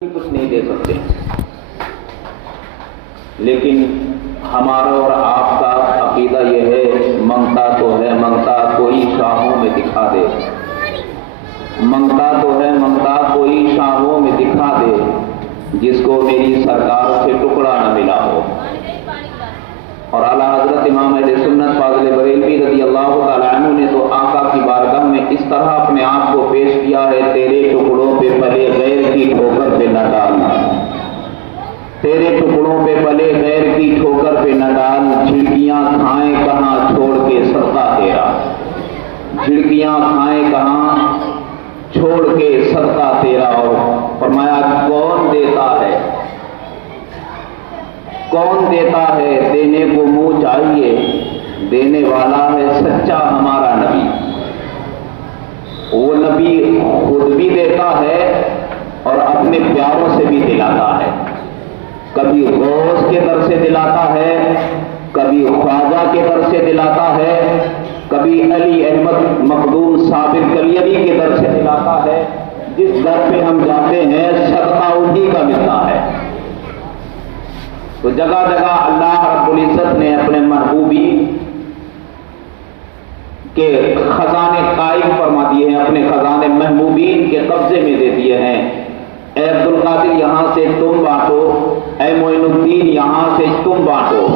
کچھ نہیں دے سکتے، لیکن ہمارا اور آپ کا عقیدہ یہ ہے منگتا تو ہے منگتا کوئی شاہوں میں دکھا دے، منگتا تو ہے منگتا کوئی شاہوں میں دکھا دے، جس کو میری سرکار سے ٹکڑا نہ ملا ہو۔ اور اعلیٰ حضرت امام اہل سنت فاضل بریلوی رضی اللہ تعالیٰ عنہ نے تو آقا کی بارگاہ میں اس طرح اپنے آپ کو پیش کیا ہے، تیرے ٹکڑوں پہ پلے غیر کی ٹھوکر پہ نہ ڈال، تیرے ٹکڑوں پہ پلے غیر کی ٹھوکر پہ نہ ڈال، جھڑکیاں کھائیں کہاں چھوڑ کے صدقہ تیرا، جھڑکیاں کھائیں کہاں چھوڑ کے صدقہ تیرا۔ اور فرمایا کون دیتا ہے، کون دیتا ہے، دینے کو منہ چاہیے، دینے والا ہے سچا ہمارا نبی۔ وہ نبی خود بھی دیتا ہے اور اپنے پیاروں سے بھی دلاتا ہے، کبھی غوث کے در سے دلاتا ہے، کبھی خواجہ کے در سے دلاتا ہے، کبھی علی احمد مخدوم صابر کلیری کے در سے دلاتا ہے۔ جس در پہ ہم جاتے ہیں صدقہ انہی کا ملتا ہے۔ تو جگہ جگہ اللہ رب العزت نے اپنے محبوبی کے خزانے قائم فرما دیے ہیں، اپنے خزانے محبوبین کے قبضے میں دے دیے ہیں۔ اے عبد القادر یہاں سے تم بانٹو، اے معین الدین یہاں سے تم بانٹو۔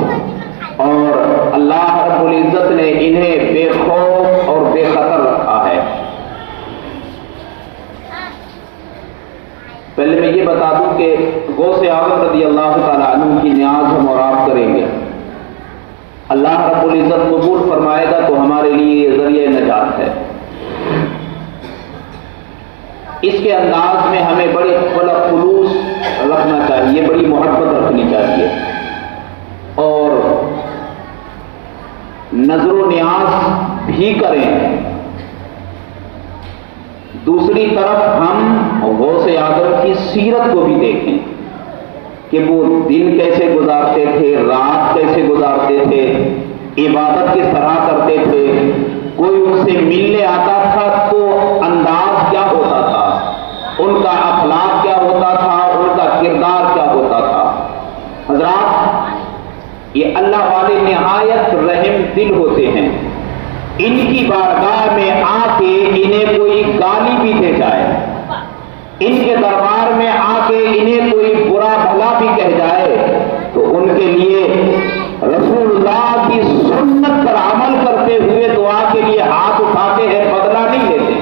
اور اللہ رب العزت نے انہیں بے خوف اور بے خطر رکھا ہے۔ پہلے میں یہ بتا دوں کہ غوث اعظم رضی اللہ تعالیٰ عنہ کی نیاز ہم اور آپ کریں گے، اللہ رب العزت قبول فرمائے گا تو ہمارے لیے یہ ذریعہ نجات ہے۔ اس کے انداز میں ہمیں بڑا خلوص رکھنا چاہیے، بڑی محبت رکھنی چاہیے، اور نظر و نیاز بھی کریں۔ دوسری طرف ہم غوث اعظم کی سیرت کو بھی دیکھیں کہ وہ دن کیسے گزارتے تھے، رات کیسے گزارتے تھے، عبادت کس طرح کرتے تھے، کوئی ان سے ملنے آتا تھا تو انداز کیا ہوتا تھا، ان کا اخلاق کیا ہوتا تھا، ان کا کردار کیا ہوتا تھا۔ حضرات یہ اللہ والے نہایت رحم دل ہوتے ہیں، ان کی بارگاہ میں آ کے انہیں کوئی گالی بھی دے جائے، ان کے دربار میں آ کے انہیں کوئی برا بھلا بھی کہہ جائے تو ان کے لیے رسول اللہ کی سنت پر عمل کرتے ہوئے دعا کے لیے ہاتھ اٹھاتے ہیں، بدلہ نہیں لیتے۔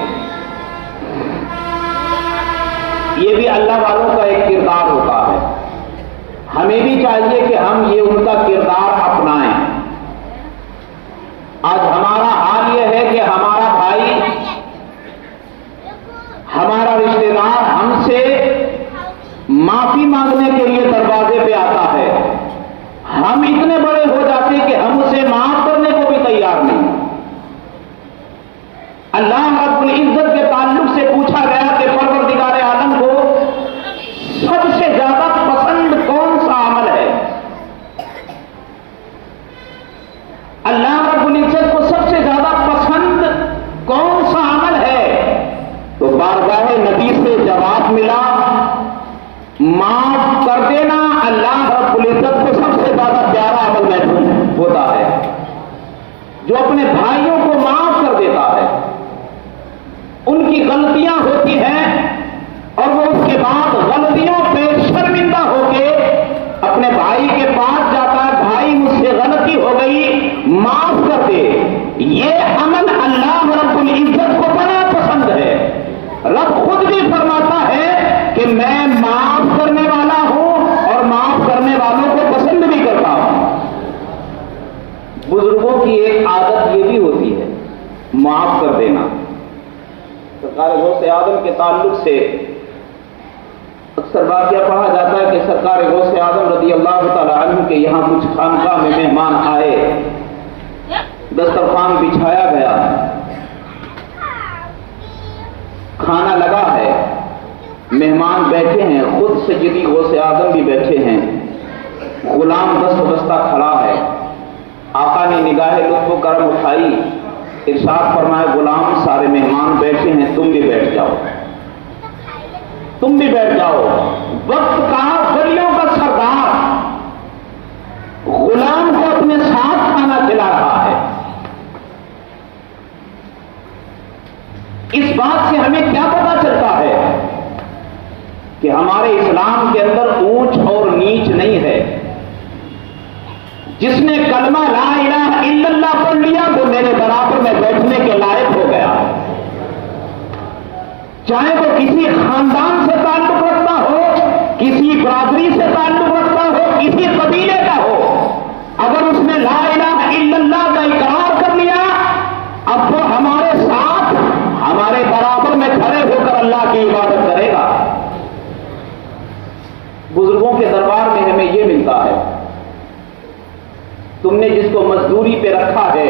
یہ بھی اللہ والوں کا ایک کردار ہوتا ہے، ہمیں بھی چاہیے کہ ہم یہ ان کا کردار اپنائیں۔ آج ہمارا حال یہ ہے کہ ہمارا بھائی، ہمارا رشتہ دار ہم سے معافی مانگنے کے لیے دروازے پہ آتا ہے، ہم اتنے بڑے ہو جاتے کہ ہم اسے معاف کرنے کو بھی تیار نہیں۔ اللہ رب العزت کے تعلق سے پوچھا گیا کہ پروردگار عالم کو سب سے زیادہ پسند کون سا عمل ہے؟ اللہ رب العزت کو سب سے زیادہ پسند کون سا عمل ہے؟ تو بارگاہ نبی سے جواب ملا معاف کر دینا اللہ رب العزت کو سب سے زیادہ پیارا عمل محسوس ہوتا ہے۔ جو اپنے بھائیوں کو معاف کر دیتا ہے، ان کی غلطیاں ہوتی ہیں اور وہ اس کے بعد غلطیوں پہ شرمندہ ہو کے اپنے بھائی کے پاس جاتا ہے، بھائی مجھ سے غلطی ہو گئی معاف کر دے، یہ عمل اللہ رب العزت کو بڑا پسند ہے۔ رب خود بھی فرماتا ہے کہ میں معاف کرنے والا ہوں اور معاف کرنے والوں کو پسند بھی کرتا ہوں۔ بزرگوں کی ایک عادت یہ بھی ہوتی ہے معاف کر دینا۔ سرکار غوث اعظم کے تعلق سے اکثر واقعہ پڑھا جاتا ہے کہ سرکار غوث اعظم رضی اللہ تعالیٰ عنہ کے یہاں کچھ خانقاہ میں مہمان آئے، دسترخوان بچھایا گیا، کھانا لگا ہے، مہمان بیٹھے ہیں، خود سیدی غوث اعظم بھی بیٹھے ہیں، غلام دست بستہ کھڑا ہے۔ آقا نے نگاہ لطف و کرم اٹھائی، ارشاد فرمائے غلام سارے مہمان بیٹھے ہیں، تم بھی بیٹھ جاؤ، تم بھی بیٹھ جاؤ۔ کہ ہمارے اسلام کے اندر اونچ اور نیچ نہیں ہے. جس نے کلمہ لا الہ الا اللہ پڑھ لیا وہ میرے برابر میں بیٹھنے کے لائق ہو گیا. چاہے وہ کسی خاندان سے تعلق رکھتا ہو, کسی برادری سے تعلق رکھتا ہو, کسی قبیلے کا ہو, اگر اس نے لا الہ الا اللہ کا اقرار کر لیا اب وہ ہمارے ساتھ ہمارے برابر میں کھڑے ہو کر اللہ کی عبادت کرے گا. بزرگوں کے دربار میں ہمیں یہ ملتا ہے, تم نے جس کو مزدوری پہ رکھا ہے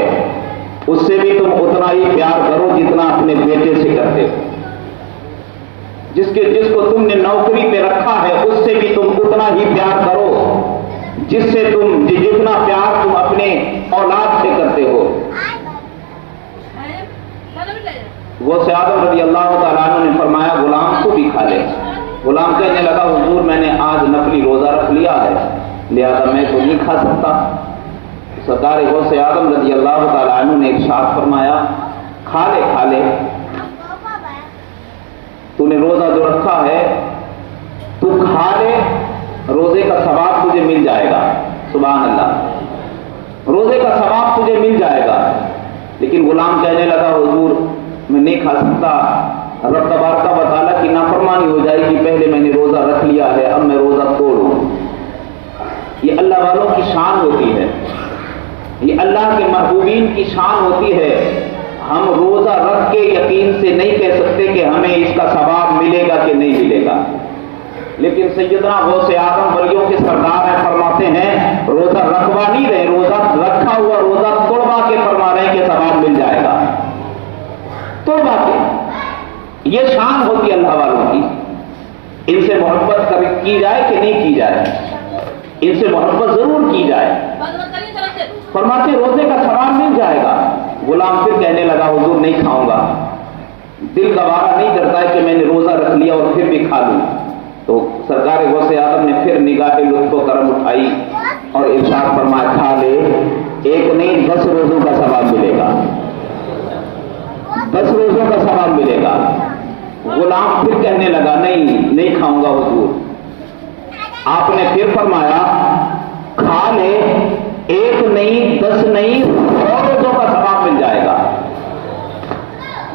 اس سے بھی تم اتنا ہی پیار کرو جتنا اپنے بیٹے سے کرتے ہو. جس کو تم نے نوکری پہ رکھا ہے اس سے بھی تم اتنا ہی پیار کرو جس سے تم جتنا پیار تم اپنے اولاد سے کرتے ہو. وہ آدم رضی اللہ تعالیٰ عنہ نے فرمایا غلام کو بھی کھا لے. غلام کہنے لگا حضور میں نے آج نفلی روزہ رکھ لیا ہے لہذا میں تو نہیں کھا سکتا. سرکار غوث آدم رضی اللہ تعالیٰ عنہ نے ارشاد فرمایا کھا لے تو نے روزہ جو رکھا ہے تو کھا لے, روزے کا ثواب تجھے مل جائے گا. سبحان اللہ, روزے کا ثواب تجھے مل جائے گا. لیکن غلام کہنے لگا حضور میں نہیں کھا سکتا, رب تبارک و تعالیٰ کی نافرمانی ہو جائے گی, پہلے میں نے روزہ رکھ لیا ہے اب میں روزہ توڑوں. یہ اللہ والوں کی شان ہوتی ہے, یہ اللہ کے محبوبین کی شان ہوتی ہے. ہم روزہ رکھ کے یقین سے نہیں کہہ سکتے کہ ہمیں اس کا ثواب ملے گا کہ نہیں ملے گا. لیکن سیدنا غوث اعظم ولیوں کے سردار ہیں, فرماتے ہیں روزہ رکھوا نہیں رہے, روزہ رکھا ہوا روزہ توڑوا کے فرما رہے ہیں کہ ثواب مل جائے گا. توڑوا کے یہ شان ہوتی ہے اللہ والوں کی. ان سے محبت کی جائے کہ نہیں کی جائے, ان سے محبت ضرور کی جائے. فرماتے روزے کا ثواب مل جائے گا. غلام پھر کہنے لگا حضور نہیں کھاؤں گا, دل گوارا نہیں کرتا ہے کہ میں نے روزہ رکھ لیا اور پھر بھی کھا لوں. تو سرکار غوث اعظم نے پھر نگاہ لطف و کرم اٹھائی اور ارشاد فرمایا کھا لے, ایک نہیں 10 روزوں کا ثواب ملے گا, 10 روزوں کا ثواب ملے گا. غلام پھر کہنے لگا نہیں کھاؤں گا حضور. آپ نے پھر فرمایا کھا لے, ایک نہیں 10 نہیں 100 روزوں کا ثواب مل جائے گا.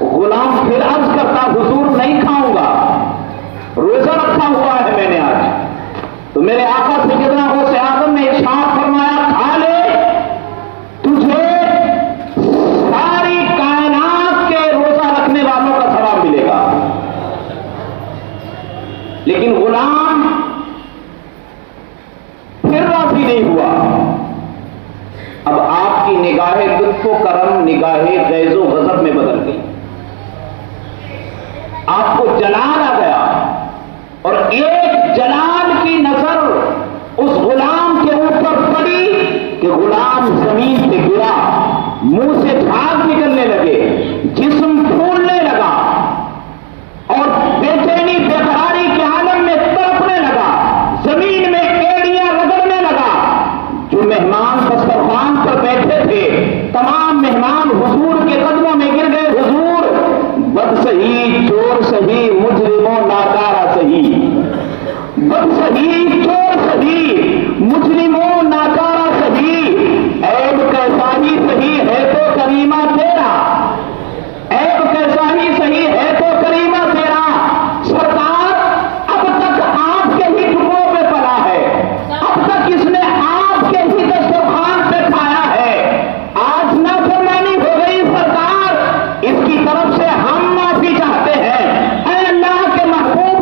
غلام پھر عرض کرتا حضور نہیں کھاؤں گا, روزہ رکھا ہوا ہے میں نے آج. تو میرے آقا سیدنا غوث اعظم نے ارشاد فرمایا کھا لے, تجھے ساری کائنات کے روزہ رکھنے والوں کا ثواب ملے گا. لیکن غلام پھر راضی نہیں ہوا. اب آپ کی نگاہ لطف و کرم نگاہ غیظ و غضب میں بدل گئی. آپ کو جلال آ گیا اور ایک جلال کی نظر اس غلام کے اوپر پڑی کہ غلام زمین پہ گرا, منہ سے جھاگ نکلنے لگے, جسم پھولنے لگا اور بے چینی بے قراری کے عالم میں تڑپنے لگا, زمین میں ایڑیاں رگڑنے لگا. جو مہمان دسترخوان پر بیٹھے تھے تمام مہمان حضور کے قدموں میں گر گئے. حضور بد سہی چور سہی مجرموں ناکارہ سہی, بد سہی چور سہی مجرموں ناکارہ سہی, عیب کیسا ہی سہی ہے تو کریمہ تیرا, عیب کیسا ہی سہی ہے تو کریمہ تیرا. سرکار اب تک آپ کے ہی ٹکڑوں پہ پلا ہے, اب تک اس نے آپ کے ہی دسترخوان پہ کھایا ہے, آج نافرمانی ہو گئی سرکار, اس کی طرف سے ہم معافی چاہتے ہیں. اے اللہ کے محبوب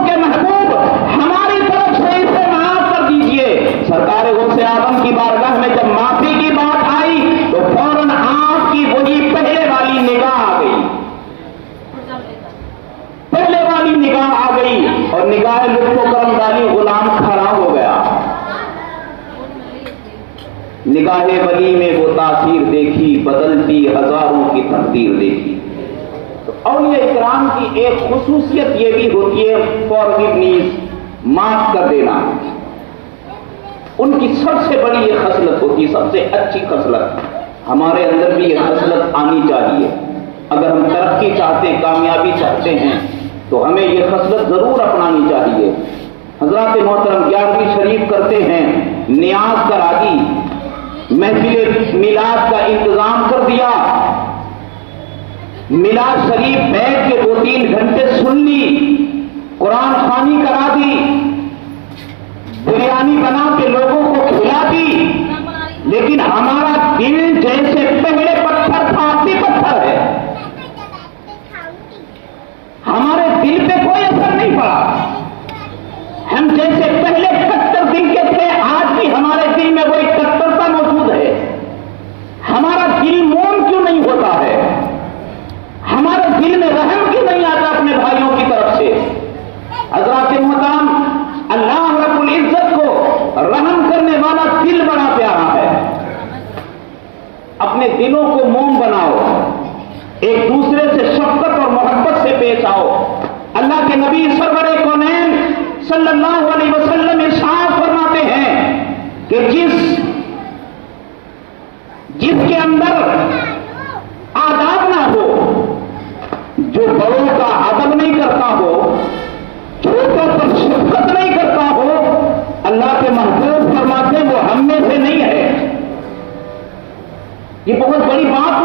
ہماری طرف سے اسے معاف کر دیجئے. سرکار غوث اعظم کی بارگاہ میں جب معافی کی بات آئی تو فوراً آپ کی وہی پہلے والی نگاہ آ گئی, پہلے والی نگاہ آ گئی اور نگاہ لطف و کرم والی غلام کھڑا ہو گیا. نگاہ ولی میں وہ تاثیر دیکھی, بدلتی ہزاروں کی تقدیر دیکھی. تو اولیاء اکرام کی ایک خصوصیت یہ بھی ہوتی ہے فارگیونیس, معاف کر دینا. ان کی سب سے بڑی یہ خصلت ہوتی ہے, سب سے اچھی خصلت. ہمارے اندر بھی یہ خصلت آنی چاہیے. اگر ہم ترقی چاہتے ہیں, کامیابی چاہتے ہیں تو ہمیں یہ خصلت ضرور اپنانی چاہیے. حضرات محترم 11ویں شریف کرتے ہیں، نیاز کرا دی، محفل میلاد کا انتظام کر دیا، میلاد شریف بیٹھ کے 2-3 گھنٹے سن لی، قرآن خوانی کرا دی، بریانی بنا کے لوگوں کو کھلا دی، لیکن ہمارا دل جیسے پہلے پتھر تھا اب بھی پتھر ہے، ہمارے دل پہ کوئی اثر نہیں پڑا، ہم جیسے پہلے کٹر دل کے تھے آج بھی ہمارے دل میں وہی کٹرتا موجود ہے، ہمارا دل موم کیوں نہیں ہوتا ہے، ہمارے دل میں رحم کیوں نہیں آتا اپنے بھائیوں کی طرف سے؟ حضرات محترم، اللہ رب العزت کو رحم کرنے والا دل بڑا پیارا ہے، اپنے دلوں کو موم بناؤ، ایک دوسرے سے شفقت اور محبت سے پیش آؤ۔ اللہ کے نبی سرور کونین صلی اللہ علیہ وسلم ارشاد فرماتے ہیں کہ جس کے اندر آداب نہ ہو، جو بڑوں کا ادب نہیں کرتا ہو، چھوٹوں پر شفقت نہیں کرتا ہو، اللہ کے محبوب فرماتے ہیں وہ ہم میں سے نہیں ہے۔ یہ بہت بڑی بات